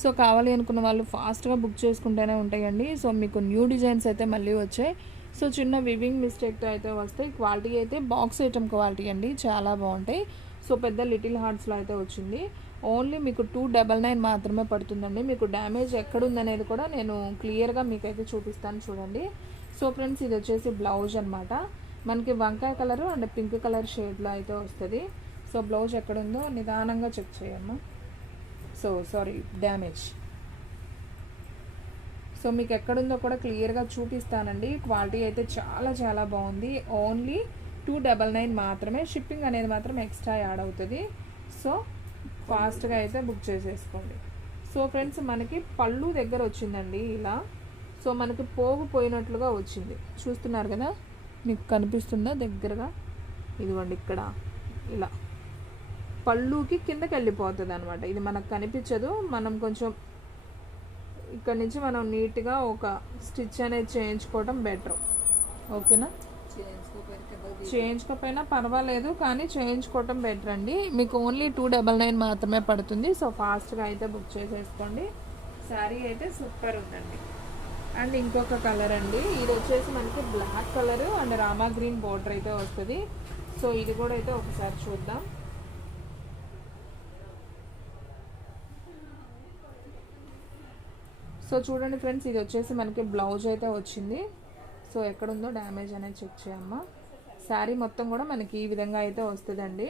So కావాలి అనుకున్న వాళ్ళు ఫాస్ట్గా బుక్ చేసుకుంటూనే ఉంటాయండి. సో మీకు న్యూ డిజైన్స్ అయితే మళ్ళీ వచ్చాయి. సో చిన్న వివింగ్ మిస్టేక్తో అయితే వస్తాయి. క్వాలిటీ అయితే బాక్స్ ఐటమ్ క్వాలిటీ అండి, చాలా బాగుంటాయి. సో పెద్ద లిటిల్ హార్ట్స్లో అయితే వచ్చింది. ఓన్లీ మీకు 299 మాత్రమే పడుతుందండి. మీకు డ్యామేజ్ ఎక్కడుందనేది కూడా నేను క్లియర్గా మీకైతే చూపిస్తాను చూడండి. సో ఫ్రెండ్స్, ఇది వచ్చేసి బ్లౌజ్ అనమాట. మనకి వంకాయ కలరు అండ్ పింక్ కలర్ షేడ్లో అయితే వస్తుంది. సో బ్లౌజ్ ఎక్కడుందో నిదానంగా చెక్ చేయమ్మా. So sorry, damage. సో మీకు ఎక్కడుందో కూడా క్లియర్గా చూపిస్తానండి. క్వాలిటీ అయితే చాలా చాలా బాగుంది. ఓన్లీ 299 మాత్రమే. షిప్పింగ్ అనేది మాత్రం ఎక్స్ట్రా యాడ్ అవుతుంది. సో ఫాస్ట్గా అయితే బుక్ చేసేసుకోండి. సో ఫ్రెండ్స్, మనకి పళ్ళు దగ్గర వచ్చిందండి ఇలా. సో మనకి పోగు పోయినట్లుగా వచ్చింది, చూస్తున్నారు కదా, మీకు కనిపిస్తుందా దగ్గరగా? ఇదిగోండి ఇక్కడ ఇలా పళ్ళుకి కిందకి వెళ్ళిపోతుంది అనమాట. ఇది మనకు కనిపించదు. మనం కొంచెం ఇక్కడ నుంచి మనం నీట్గా ఒక స్టిచ్ అనేది చేయించుకోవడం బెటర్. ఓకేనా? చేయించుకోకపోయినా పర్వాలేదు, కానీ చేయించుకోవటం బెటర్ అండి. మీకు ఓన్లీ 299 మాత్రమే పడుతుంది. సో ఫాస్ట్గా అయితే బుక్ చేసేసుకోండి. శారీ అయితే సూపర్ ఉందండి. అండ్ ఇంకొక కలర్ అండి, ఇది వచ్చేసి మనకి బ్లాక్ కలర్ అండ్ రామా గ్రీన్ బోర్డర్ అయితే వస్తుంది. సో ఇది కూడా అయితే ఒకసారి చూద్దాం. సో చూడండి ఫ్రెండ్స్, ఇది వచ్చేసి మనకి బ్లౌజ్ అయితే వచ్చింది. సో ఎక్కడుందో డ్యామేజ్ అనేది చెక్ చేయమ్మా. శారీ మొత్తం కూడా మనకి ఈ విధంగా అయితే వస్తుందండి.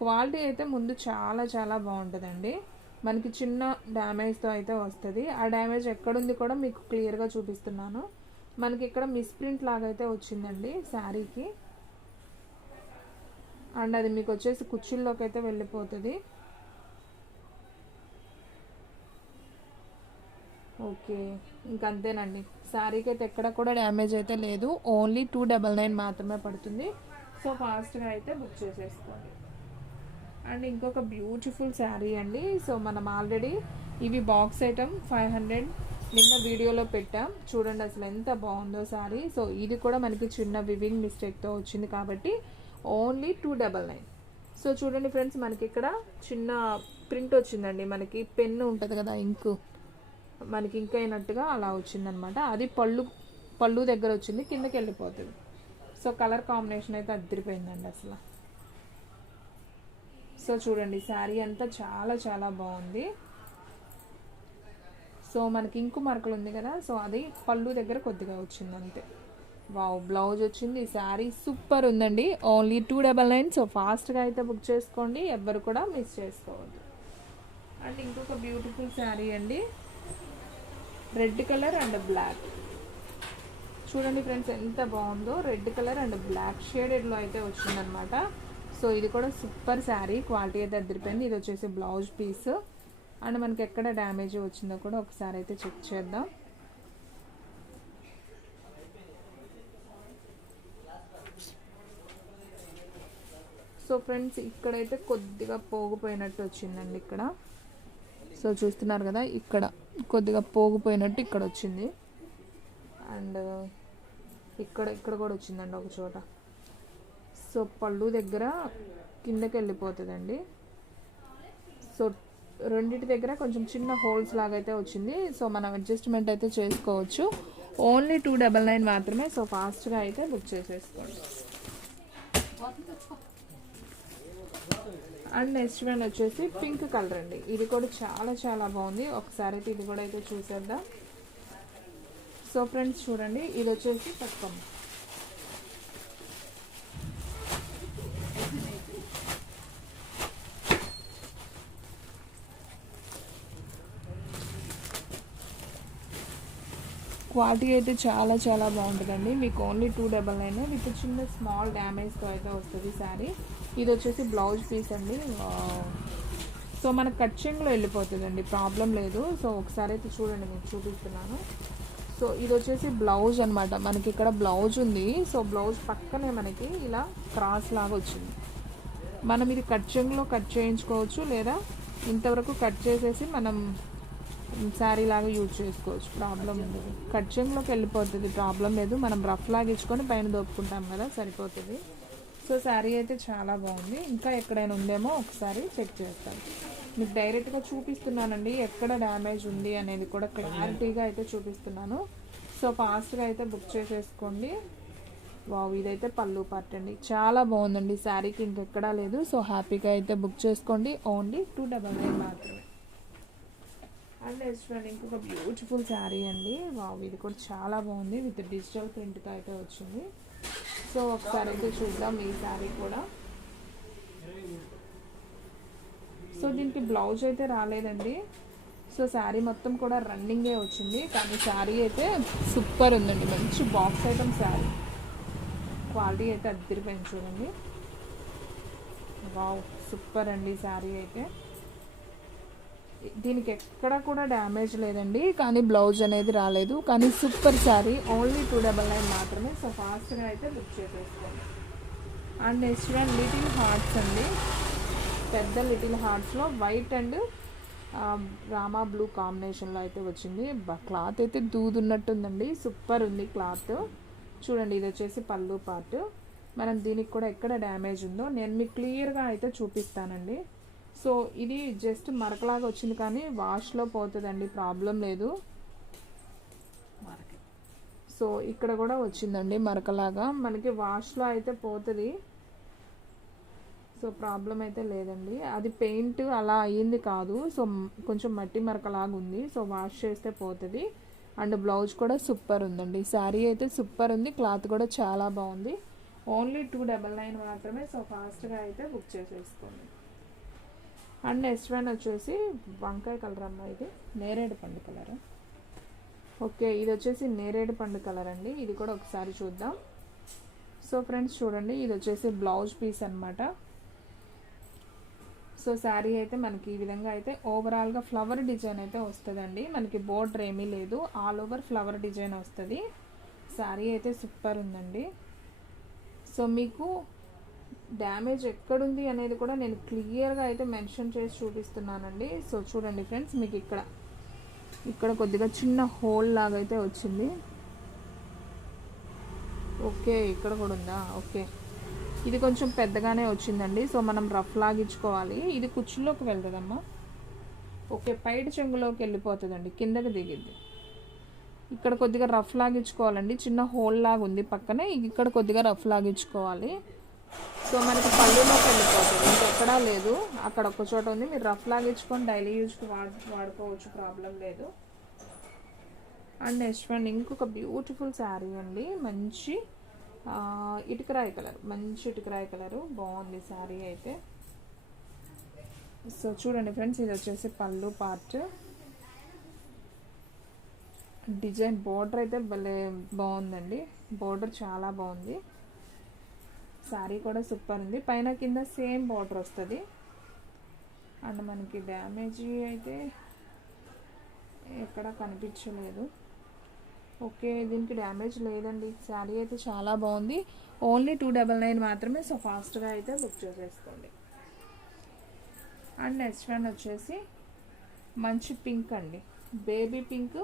క్వాలిటీ అయితే ముందు చాలా చాలా బాగుంటుందండి. మనకి చిన్న డ్యామేజ్తో అయితే వస్తుంది. ఆ డ్యామేజ్ ఎక్కడుంది కూడా మీకు క్లియర్గా చూపిస్తున్నాను. మనకి ఇక్కడ మిస్ప్రింట్ లాగా అయితే వచ్చిందండి శారీకి. అండ్ అది మీకు వచ్చేసి కుర్చీల్లోకి అయితే వెళ్ళిపోతుంది. ఓకే, ఇంకంతేనండి. శారీకి అయితే ఎక్కడ కూడా డ్యామేజ్ అయితే లేదు. ఓన్లీ 299 మాత్రమే పడుతుంది. సో ఫాస్ట్గా అయితే బుక్ చేసేసుకోండి. అండ్ ఇంకొక బ్యూటిఫుల్ శారీ అండి. సో మనం ఆల్రెడీ ఇవి బాక్స్ ఐటమ్ 500 నిన్న వీడియోలో పెట్టాం. చూడండి అసలు ఎంత బాగుందో శారీ. సో ఇది కూడా మనకి చిన్న వివింగ్ మిస్టేక్తో వచ్చింది కాబట్టి ఓన్లీ 299. సో చూడండి ఫ్రెండ్స్, మనకి ఇక్కడ చిన్న ప్రింట్ వచ్చిందండి. మనకి పెన్ను ఉంటుంది కదా, ఇంకు మనకి ఇంకా అయినట్టుగా అలా వచ్చిందనమాట. అది పళ్ళు దగ్గర వచ్చింది, కిందకి వెళ్ళిపోతుంది. సో కలర్ కాంబినేషన్ అయితే అదిరిపోయిందండి అసలు. సో చూడండి, శారీ అంతా చాలా చాలా బాగుంది. సో మనకి ఇంకు మరకలు ఉంది కదా, సో అది పళ్ళు దగ్గర కొద్దిగా వచ్చింది అంతే. వావ్, బ్లౌజ్ వచ్చింది. శారీ సూపర్ ఉందండి. ఓన్లీ 299. సో ఫాస్ట్గా అయితే బుక్ చేసుకోండి, ఎవ్వరు కూడా మిస్ చేసుకోవద్దు. అండ్ ఇంకొక బ్యూటిఫుల్ శారీ అండి, రెడ్ కలర్ అండ్ బ్లాక్. చూడండి ఫ్రెండ్స్, ఎంత బాగుందో. రెడ్ కలర్ అండ్ బ్లాక్ షేడెడ్లో అయితే వచ్చిందనమాట. సో ఇది కూడా సూపర్ శారీ. క్వాలిటీ అయితే అదిరిపోయింది. ఇది వచ్చేసి బ్లౌజ్ పీస్. అండ్ మనకి ఎక్కడ డ్యామేజ్ వచ్చిందో కూడా ఒకసారి అయితే చెక్ చేద్దాం. సో ఫ్రెండ్స్, ఇక్కడైతే కొద్దిగా పోగిపోయినట్టు వచ్చిందండి ఇక్కడ. సో చూస్తున్నారు కదా, ఇక్కడ కొద్దిగా పోగిపోయినట్టు ఇక్కడ వచ్చింది. అండ్ ఇక్కడ కూడా వచ్చిందండి ఒక చోట. సో పళ్ళు దగ్గర కిందకి వెళ్ళిపోతుందండి. సో రెండింటి దగ్గర కొంచెం చిన్న హోల్స్ లాగా అయితే వచ్చింది. సో మనం అడ్జస్ట్మెంట్ అయితే చేసుకోవచ్చు. ఓన్లీ 299 మాత్రమే. సో ఫాస్ట్గా అయితే బుక్ చేసేసుకోండి. అండ్ నెక్స్ట్ వన్ వచ్చేసి పింక్ కలర్ అండి. ఇది కూడా చాలా చాలా బాగుంది. ఒకసారి అయితే ఇది కూడా అయితే చూసేద్దాం. సో ఫ్రెండ్స్ చూడండి, ఇది వచ్చేసి పక్కన క్వాలిటీ అయితే చాలా చాలా బాగుంటుందండి. మీకు ఓన్లీ 299 విత్ చిన్న స్మాల్ డ్యామేజ్తో అయితే వస్తుంది శారీ. ఇది వచ్చేసి బ్లౌజ్ పీస్ అండి. సో మనకు కట్చింగ్లో వెళ్ళిపోతుందండి, ప్రాబ్లం లేదు. సో ఒకసారి అయితే చూడండి, మీకు చూపిస్తున్నాను. సో ఇది వచ్చేసి బ్లౌజ్ అనమాట. మనకి ఇక్కడ బ్లౌజ్ ఉంది. సో బ్లౌజ్ పక్కనే మనకి ఇలా క్రాస్ లాగా వచ్చింది. మనం ఇది కట్చింగ్లో కట్ చేయించుకోవచ్చు, లేదా ఇంతవరకు కట్ చేసేసి మనం శారీ లాగా యూజ్ చేసుకోవచ్చు, ప్రాబ్లం ఉండదు. కట్చింగ్లోకి వెళ్ళిపోతుంది, ప్రాబ్లం లేదు. మనం రఫ్ లాగా ఇచ్చుకొని పైన దోపుకుంటాం కదా, సరిపోతుంది. సో శారీ అయితే చాలా బాగుంది. ఇంకా ఎక్కడైనా ఉందేమో ఒకసారి చెక్ చేస్తాను. మీకు డైరెక్ట్గా చూపిస్తున్నానండి ఎక్కడ డ్యామేజ్ ఉంది అనేది కూడా క్లారిటీగా అయితే చూపిస్తున్నాను. సో ఫాస్ట్గా అయితే బుక్ చేసేసుకోండి. వావ్, ఇదైతే పళ్ళు పార్ట్ అండి, చాలా బాగుందండి. శారీకి ఇంకెక్కడా లేదు. సో హ్యాపీగా అయితే బుక్ చేసుకోండి. ఓన్లీ 299 మాత్రమే. అండ్ నెక్స్ట్ వన్ ఇంకొక బ్యూటిఫుల్ శారీ అండి. వావ్, ఇది కూడా చాలా బాగుంది. విత్ డిజిటల్ ప్రింట్తో అయితే వచ్చింది. సో ఒకసారి అయితే చూద్దాం ఈ శారీ కూడా. సో దీనికి బ్లౌజ్ అయితే రాలేదండి. సో శారీ మొత్తం కూడా రన్నింగే వచ్చింది. కానీ శారీ అయితే సూపర్ ఉందండి. మంచి బాక్స్ ఐటమ్ శారీ, క్వాలిటీ అయితే అద్దరిపోయింది చూడండి. వావ్, సూపర్ అండి శారీ అయితే. దీనికి ఎక్కడ కూడా డ్యామేజ్ లేదండి, కానీ బ్లౌజ్ అనేది రాలేదు. కానీ సూపర్ శారీ, ఓన్లీ 299 మాత్రమే. సో ఫాస్ట్గా అయితే బుక్ చేసేసుకోండి. And next one little hearts అండి. పెద్ద లిటిల్ హార్ట్స్లో వైట్ అండ్ రామా బ్లూ కాంబినేషన్లో అయితే వచ్చింది. క్లాత్ అయితే దూదున్నట్టుందండి, సూపర్ ఉంది క్లాత్. చూడండి, ఇది వచ్చేసి పళ్ళు పార్ట్. మనం దీనికి కూడా ఎక్కడ డ్యామేజ్ ఉందో నేను మీకు క్లియర్గా అయితే చూపిస్తానండి. సో ఇది జస్ట్ మరకలాగా వచ్చింది, కానీ వాష్లో పోతుందండి, ప్రాబ్లం లేదు. సో ఇక్కడ కూడా వచ్చిందండి మరకలాగా, మనకి వాష్లో అయితే పోతుంది. సో ప్రాబ్లం అయితే లేదండి. అది పెయింట్ అలా అయ్యింది కాదు. సో కొంచెం మట్టి మరకలాగా ఉంది. సో వాష్ చేస్తే పోతుంది. అండ్ బ్లౌజ్ కూడా సూపర్ ఉందండి. శారీ అయితే సూపర్ ఉంది, క్లాత్ కూడా చాలా బాగుంది. ఓన్లీ 299 మాత్రమే. సో ఫాస్ట్గా అయితే బుక్ చేసేసుకోండి. అండ్ నెక్స్ట్ వన్ వచ్చేసి వంకాయ కలర్ అమ్మ, ఇది నేరేడు పండు కలర్. ఓకే, ఇది వచ్చేసి నేరేడు పండు కలర్ అండి. ఇది కూడా ఒకసారి చూద్దాం. సో ఫ్రెండ్స్ చూడండి, ఇది వచ్చేసి బ్లౌజ్ పీస్ అనమాట. సో శారీ అయితే మనకి ఈ విధంగా అయితే ఓవరాల్గా ఫ్లవర్ డిజైన్ అయితే వస్తుందండి. మనకి బోర్డర్ ఏమీ లేదు, ఆల్ ఓవర్ ఫ్లవర్ డిజైన్ వస్తుంది. శారీ అయితే సూపర్ ఉందండి. సో మీకు డ్యామేజ్ ఎక్కడుంది అనేది కూడా నేను క్లియర్గా అయితే మెన్షన్ చేసి చూపిస్తున్నానండి. సో చూడండి ఫ్రెండ్స్, మీకు ఇక్కడ కొద్దిగా చిన్న హోల్ లాగా అయితే వచ్చింది. ఓకే, ఇక్కడ కూడా ఉందా? ఓకే, ఇది కొంచెం పెద్దగానే వచ్చిందండి. సో మనం రఫ్ లాగించుకోవాలి. ఇది కుచ్చుల్లోకి వెళ్తుందమ్మా. ఓకే, పైట చెంగులోకి వెళ్ళిపోతుందండి, కిందకి దిగిద్ది. ఇక్కడ కొద్దిగా రఫ్ లాగించుకోవాలండి. చిన్న హోల్ లాగా ఉంది పక్కనే, ఇక్కడ కొద్దిగా రఫ్ లాగించుకోవాలి. సో మనకి పళ్ళులోకి వెళ్ళిపోతుంది, ఇంకెక్కడా లేదు. అక్కడ ఒక చోట ఉంది, మీరు రఫ్ లాగించుకొని డైలీ యూజ్కి వాడుకోవచ్చు, ప్రాబ్లం లేదు. అండ్ నెక్స్ట్ వన్ ఇంకొక బ్యూటిఫుల్ శారీ అండి. మంచి ఇటుకరాయి కలర్, మంచి ఇటుకరాయి కలరు, బాగుంది శారీ అయితే. సో చూడండి ఫ్రెండ్స్, ఇది వచ్చేసి పళ్ళు పార్ట్. డిజైన్ బోర్డర్ అయితే భలే బాగుందండి, బోర్డర్ చాలా బాగుంది. శారీ కూడా సూపర్ ఉంది, పైన కింద సేమ్ బోర్డర్ వస్తుంది. అండ్ మనకి డ్యామేజ్ అయితే ఎక్కడ కనిపించలేదు. ఓకే, దీనికి డ్యామేజ్ లేదండి. శారీ అయితే చాలా బాగుంది. ఓన్లీ 299 మాత్రమే. సో ఫాస్ట్గా అయితే బుక్ చేసేసుకోండి. అండ్ నెక్స్ట్ వన్ వచ్చేసి మంచి పింక్ అండి, baby pink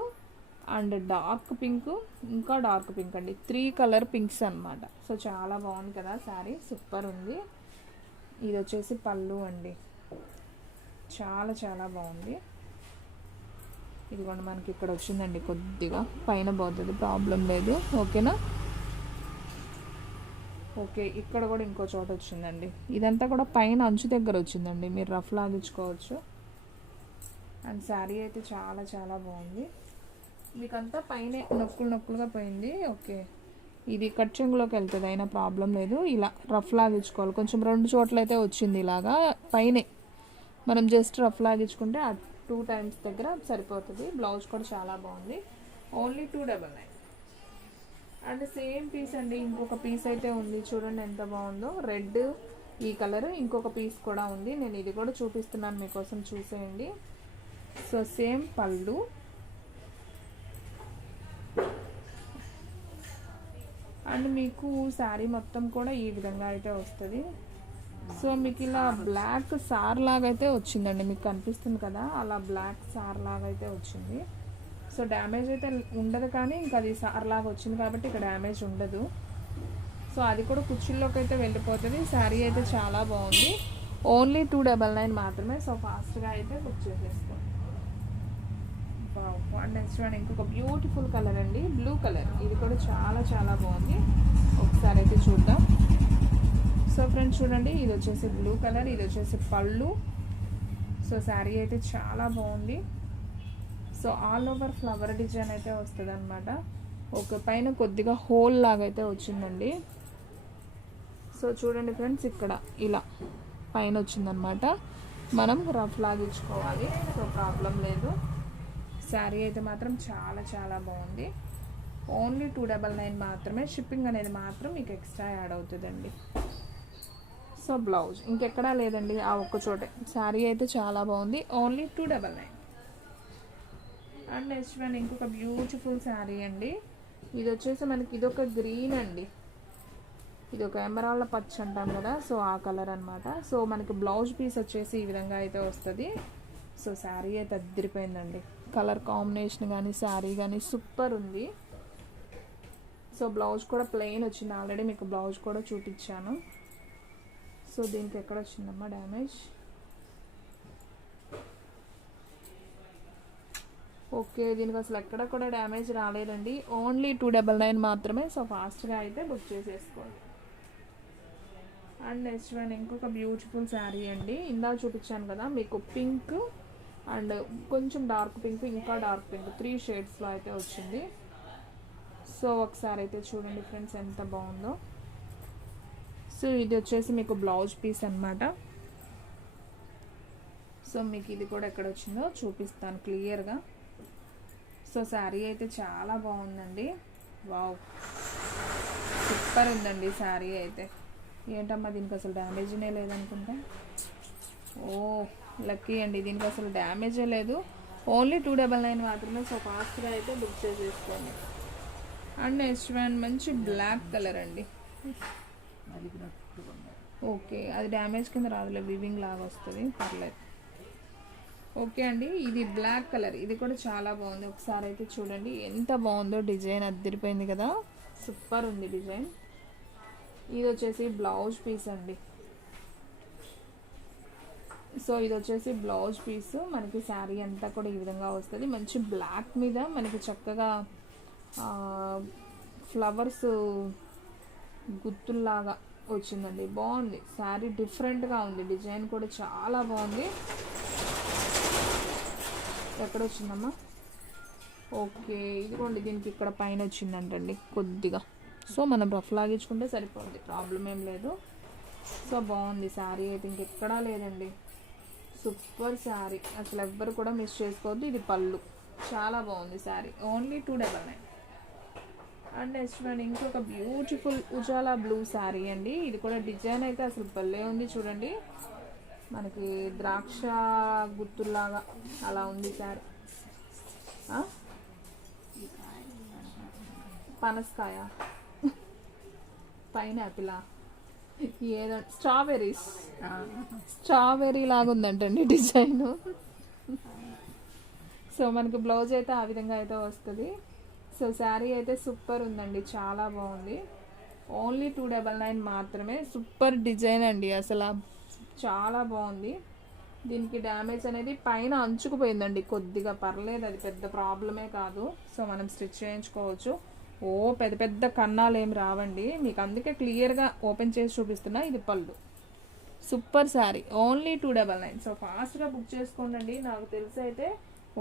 and dark pink, ఇంకా డార్క్ పింక్ అండి. 3 కలర్ పింక్స్ అనమాట. సో చాలా బాగుంది కదా శారీ, సూపర్ ఉంది. ఇది వచ్చేసి పళ్ళు అండి, చాలా చాలా బాగుంది. ఇదిగోండి మనకి ఇక్కడ వచ్చిందండి, కొద్దిగా పైన పోతుంది, ప్రాబ్లం లేదు. ఓకేనా? ఓకే, ఇక్కడ కూడా ఇంకో చోట వచ్చిందండి. ఇదంతా కూడా పైన అంచు దగ్గర వచ్చిందండి, మీరు రఫ్ లాగించుకోవచ్చు. అండ్ శారీ అయితే చాలా చాలా బాగుంది. మీకంతా పైన నొక్కులుగా పోయింది. ఓకే, ఇది కట్ చెంగులోకి వెళ్తుంది, అయినా ప్రాబ్లం లేదు. ఇలా రఫ్ లాగించుకోవాలి. కొంచెం 2 చోట్ల అయితే వచ్చింది ఇలాగా పైనే. మనం జస్ట్ రఫ్ లాగించుకుంటే 2 టైమ్స్ దగ్గర సరిపోతుంది. బ్లౌజ్ కూడా చాలా బాగుంది. ఓన్లీ 299. అండ్ సేమ్ పీస్ అండి, ఇంకొక పీస్ అయితే ఉంది. చూడండి ఎంత బాగుందో, రెడ్ ఈ కలర్. ఇంకొక పీస్ కూడా ఉంది, నేను ఇది కూడా చూపిస్తున్నాను మీకోసం, చూసేయండి. సో సేమ్ పళ్ళు, అండ్ మీకు శారీ మొత్తం కూడా ఈ విధంగా అయితే వస్తుంది. సో మీకు ఇలా బ్లాక్ సార్ లాగా అయితే వచ్చిందండి, మీకు కనిపిస్తుంది కదా, అలా బ్లాక్ సార్ లాగా అయితే వచ్చింది. సో డ్యామేజ్ అయితే ఉండదు, కానీ ఇంకా అది సార్ లాగా వచ్చింది కాబట్టి ఇక్కడ డ్యామేజ్ ఉండదు. సో అది కూడా కుర్చీల్లోకి అయితే వెళ్ళిపోతుంది. శారీ అయితే చాలా బాగుంది. ఓన్లీ 299 మాత్రమే. సో ఫాస్ట్గా అయితే బుక్ చేసేసుకోండి. అండ్ నెక్స్ట్ వన్ ఇంకొక బ్యూటిఫుల్ కలర్ అండి, బ్లూ కలర్. ఇది కూడా చాలా చాలా బాగుంది. ఒకసారి అయితే చూద్దాం. సో ఫ్రెండ్స్ చూడండి, ఇది వచ్చేసి బ్లూ కలర్, ఇది వచ్చేసి పళ్ళు. సో శారీ అయితే చాలా బాగుంది. So all over flower design అయితే వస్తుంది అనమాట. ఒక పైన కొద్దిగా హోల్ లాగా అయితే వచ్చిందండి. సో చూడండి ఫ్రెండ్స్, ఇక్కడ ఇలా పైన వచ్చిందనమాట. మనం రఫ్ లాగించుకోవాలి, సో ప్రాబ్లం లేదు. శారీ అయితే మాత్రం చాలా చాలా బాగుంది. ఓన్లీ 299 మాత్రమే. షిప్పింగ్ అనేది మాత్రం మీకు ఎక్స్ట్రా యాడ్ అవుతుందండి. సో బ్లౌజ్ ఇంకెక్కడా లేదండి, ఆ ఒక్క చోటే. శారీ అయితే చాలా బాగుంది. ఓన్లీ 299. అండ్ నెక్స్ట్ వన్ ఇంకొక బ్యూటిఫుల్ శారీ అండి. ఇది వచ్చేసి మనకి ఇదొక గ్రీన్ అండి, ఇది ఒక ఎమరాల్డ్ పచ్చ అంటాం కదా, సో ఆ కలర్ అనమాట. సో మనకి బ్లౌజ్ పీస్ వచ్చేసి ఈ విధంగా అయితే వస్తుంది. సో శారీ అయితే అద్దరిపోయిందండి. కలర్ కాంబినేషన్ కానీ శారీ కానీ సూపర్ ఉంది. సో బ్లౌజ్ కూడా ప్లెయిన్ వచ్చింది. ఆల్రెడీ మీకు బ్లౌజ్ కూడా చూపించాను. సో దీనికి ఎక్కడ వచ్చిందమ్మా డ్యామేజ్? ఓకే, దీనికి అసలు ఎక్కడ కూడా డ్యామేజ్ రాలేదండి. ఓన్లీ 299 మాత్రమే. సో ఫాస్ట్గా అయితే బుక్ చేసేసుకోండి. అండ్ నెక్స్ట్ వన్ ఇంకొక బ్యూటిఫుల్ శారీ అండి. ఇందాక చూపించాను కదా మీకు, పింక్ అండ్ కొంచెం డార్క్ పింక్, ఇంకా డార్క్ పింక్, 3 షేడ్స్లో అయితే వచ్చింది. సో ఒకసారి అయితే చూడండి ఫ్రెండ్స్ ఎంత బాగుందో. సో ఇది వచ్చేసి మీకు బ్లౌజ్ పీస్ అనమాట. సో మీకు ఇది కూడా ఎక్కడ వచ్చిందో చూపిస్తాను క్లియర్గా. సో శారీ అయితే చాలా బాగుందండి. వావ్, సూపర్ ఉందండి శారీ అయితే. ఏంటమ్మా దీనికి అసలు డ్యామేజ్నే లేదనుకుంటా. ఓ లక్కీ అండి, దీనికి అసలు డ్యామేజే లేదు. ఓన్లీ 299 మాత్రమే. సో ఫాస్ట్గా అయితే బుక్ చేసేసుకోండి. అండ్ నెక్స్ట్ వన్ మంచి బ్లాక్ కలర్ అండి. ఓకే, అది డ్యామేజ్ కింద రాదులే, వివింగ్ లాగా వస్తుంది, పర్లేదు. ఓకే అండి, ఇది బ్లాక్ కలర్. ఇది కూడా చాలా బాగుంది. ఒకసారి అయితే చూడండి ఎంత బాగుందో. డిజైన్ అద్దరిపోయింది కదా, సూపర్ ఉంది డిజైన్. ఇది వచ్చేసి బ్లౌజ్ పీస్ అండి. సో ఇది వచ్చేసి బ్లౌజ్ పీస్. మనకి శారీ అంతా కూడా ఈ విధంగా వస్తుంది. మంచి బ్లాక్ మీద మనకి చక్కగా ఫ్లవర్స్ గుత్తుల్లాగా వచ్చిందండి. బాగుంది శారీ, డిఫరెంట్గా ఉంది. డిజైన్ కూడా చాలా బాగుంది. ఎక్కడ వచ్చిందమ్మా? ఓకే, ఇదిగోండి, దీనికి ఇక్కడ పైన వచ్చిందంటండి కొద్దిగా. సో మనం రఫ్ లాగించుకుంటే సరిపోతుంది, ప్రాబ్లం ఏం లేదు. సో బాగుంది శారీ అయితే, ఇంకెక్కడా లేదండి. సూపర్ శారీ, అసలు ఎవ్వరు కూడా మిస్ చేసుకోవద్దు. ఇది పళ్ళు, చాలా బాగుంది sari. Only 299. And next one ఇంకొక బ్యూటిఫుల్ ఉజాలా బ్లూ శారీ అండి. ఇది కూడా డిజైన్ అయితే అసలు భలే ఉంది చూడండి. మనకి ద్రాక్ష గుత్తుల్లాగా అలా ఉంది శారీ. పనసకాయ, పైనాపిలా, ఏదో స్ట్రాబెర్రీ లాగా ఉందంటండి డిజైన్. సో మనకి బ్లౌజ్ అయితే ఆ విధంగా అయితే వస్తుంది. సో శారీ అయితే సూపర్ ఉందండి, చాలా బాగుంది. ఓన్లీ 299 మాత్రమే. సూపర్ డిజైన్ అండి, అసలు చాలా బాగుంది. దీనికి డ్యామేజ్ అనేది పైన అంచుకుపోయిందండి కొద్దిగా, పర్లేదు, అది పెద్ద ప్రాబ్లమే కాదు. సో మనం స్టిచ్ చేయించుకోవచ్చు. ఓ పెద్ద పెద్ద కన్నాలు ఏమి రావండి మీకు, అందుకే క్లియర్గా ఓపెన్ చేసి చూపిస్తున్నా. ఇది పళ్ళు, సూపర్ శారీ. ఓన్లీ 299. సో ఫాస్ట్గా బుక్ చేసుకోండి. నాకు తెలిసి అయితే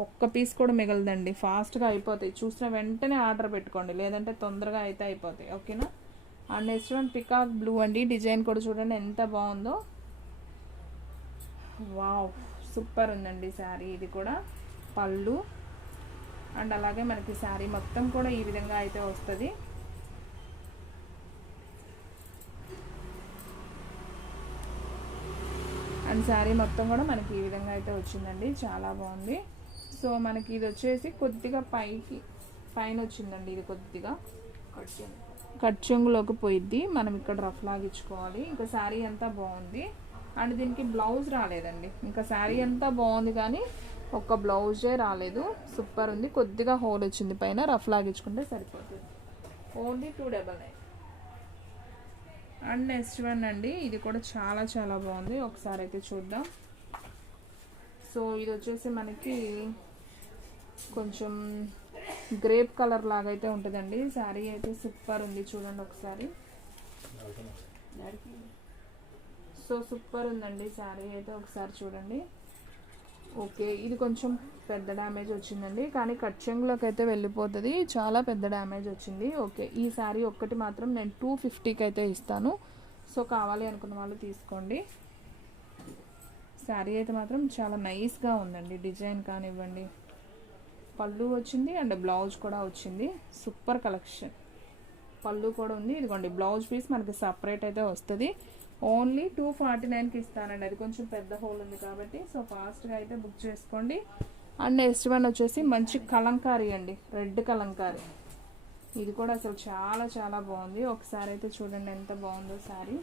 ఒక్క పీస్ కూడా మిగలదండి, ఫాస్ట్గా అయిపోతాయి. చూసిన వెంటనే ఆర్డర్ పెట్టుకోండి, లేదంటే తొందరగా అయితే అయిపోతాయి. ఓకేనా? And next one peacock blue అండి. డిజైన్ కూడా చూడండి ఎంత బాగుందో. వావ్, సూపర్ ఉందండి శారీ. ఇది కూడా పళ్ళు అండ్ అలాగే మనకి శారీ మొత్తం కూడా ఈ విధంగా అయితే వస్తుంది. అండ్ శారీ మొత్తం కూడా మనకి ఈ విధంగా అయితే వచ్చిందండి, చాలా బాగుంది. సో మనకి ఇది వచ్చేసి కొద్దిగా పైన వచ్చిందండి. ఇది కొద్దిగా కట్ చెంగులోకి పోయిద్ది, మనం ఇక్కడ రఫ్ లాగించుకోవాలి. ఇంకా శారీ అంతా బాగుంది. అండ్ దీనికి బ్లౌజ్ రాలేదండి. ఇంకా శారీ అంతా బాగుంది కానీ ఒక్క బ్లౌజే రాలేదు. సూపర్ ఉంది. కొద్దిగా హోల్ వచ్చింది పైన, రఫ్ లాగించుకుంటే సరిపోతుంది. ఓన్లీ 299. అండ్ నెక్స్ట్ వన్ అండి, ఇది కూడా చాలా చాలా బాగుంది. ఒకసారి అయితే చూద్దాం. సో ఇది వచ్చేసి మనకి కొంచెం గ్రేప్ కలర్ లాగా అయితే ఉంటుందండి. శారీ అయితే సూపర్ ఉంది, చూడండి ఒకసారి. సో సూపర్ ఉందండి శారీ అయితే, ఒకసారి చూడండి. ఓకే, ఇది కొంచెం పెద్ద డ్యామేజ్ వచ్చిందండి, కానీ కట్ చెంగులోకి అయితే వెళ్ళిపోతుంది. చాలా పెద్ద డ్యామేజ్ వచ్చింది. ఓకే, ఈ శారీ ఒక్కటి మాత్రం నేను 250కి అయితే ఇస్తాను. సో కావాలి అనుకున్న వాళ్ళు తీసుకోండి. శారీ అయితే మాత్రం చాలా నైస్గా ఉందండి. డిజైన్ కానివ్వండి, పళ్ళు వచ్చింది అండ్ బ్లౌజ్ కూడా వచ్చింది. Super collection. పళ్ళు కూడా ఉంది. ఇదిగోండి బ్లౌజ్ పీస్ మనకి సపరేట్ అయితే వస్తుంది. ఓన్లీ 249కి ఇస్తానండి. అది కొంచెం పెద్ద హోల్ ఉంది కాబట్టి. సో ఫాస్ట్గా అయితే బుక్ చేసుకోండి. అండ్ నెక్స్ట్ వన్ వచ్చేసి మంచి కలంకారీ అండి, రెడ్ కలంకారీ. ఇది కూడా అసలు చాలా చాలా బాగుంది. ఒకసారి అయితే చూడండి ఎంత బాగుందో శారీ.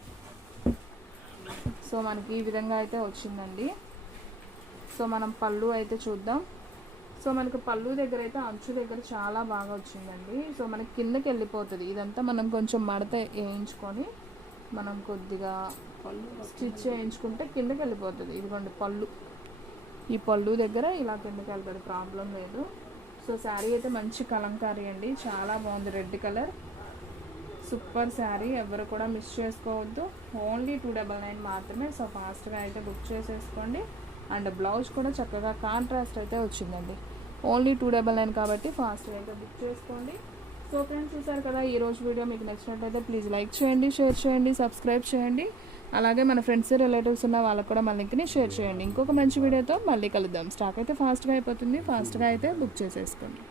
సో మనకి ఈ విధంగా అయితే వచ్చిందండి. సో మనం పళ్ళు అయితే చూద్దాం. సో మనకి పళ్ళు దగ్గర అయితే అంచు దగ్గర చాలా బాగా వచ్చిందండి. సో మనకి కిందకి వెళ్ళిపోతుంది. ఇదంతా మనం కొంచెం మడత వేయించుకొని మనం కొద్దిగా స్టిచ్ చేయించుకుంటే కిందకి వెళ్ళిపోతుంది. ఇదిగోండి పళ్ళు, ఈ పళ్ళు దగ్గర ఇలా కిందకి వెళ్తుంది, ప్రాబ్లం లేదు. సో శారీ అయితే మంచి కలంకారీ అండి, చాలా బాగుంది. రెడ్ కలర్ సూపర్ శారీ, ఎవరు కూడా మిస్ చేసుకోవద్దు. ఓన్లీ 299 మాత్రమే. సో ఫాస్ట్గా అయితే బుక్ చేసేసుకోండి. అండ్ బ్లౌజ్ కూడా చక్కగా కాంట్రాస్ట్ అయితే వచ్చిందండి. ఓన్లీ 299 కాబట్టి ఫాస్ట్గా అయితే బుక్ చేసుకోండి. సో ఫ్రెండ్స్, చూసారు కదా, ఈరోజు వీడియో మీకు నచ్చినట్లయితే ప్లీజ్ లైక్ చేయండి, షేర్ చేయండి, సబ్స్క్రైబ్ చేయండి. అలాగే మన ఫ్రెండ్స్ రిలేటివ్స్ ఉన్న వాళ్ళకు కూడా మన లింక్ని షేర్ చేయండి. ఇంకొక మంచి వీడియోతో మళ్ళీ కలుద్దాం. స్టాక్ అయితే ఫాస్ట్గా అయిపోతుంది. ఫాస్ట్గా అయితే బుక్ చేసేసుకోండి.